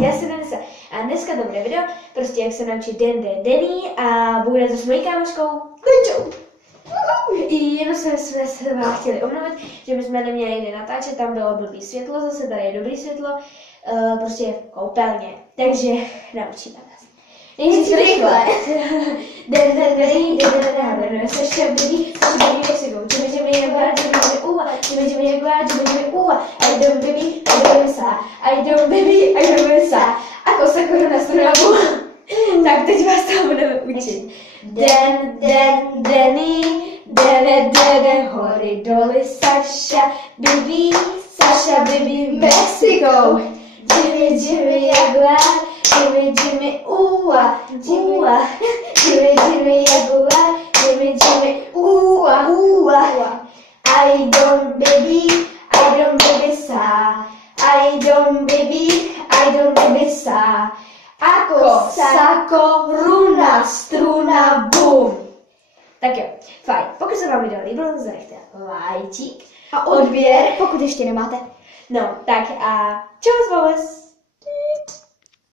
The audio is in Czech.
já jsem Denisa a dneska to bude video, prostě jak se naučit Denny a bude to s mojí kámoškou Lenčou. Jenom jsme se vás chtěli omluvit, že my jsme neměli kde natáčet, tam bylo blbý světlo, zase tady je dobrý světlo, prostě v koupelně, takže naučíme nás. Nejdřív rychle. Ako se koruna stravu. Tak teď vás to budeme učit. Dene, hory, doly, Saša, Bibi, Mexico. Jimmy, Jaguar, Jimmy, ua, Jimmy, Jaguar, Jimmy, ua. I don't baby, sa. I don't baby, sa. Ako, sako, runa, struna, bum. Tak jo, fajn. Pokud se vám video líbilo, zanechte lajčík a odběr, pokud ještě nemáte. No, tak a čau z vás.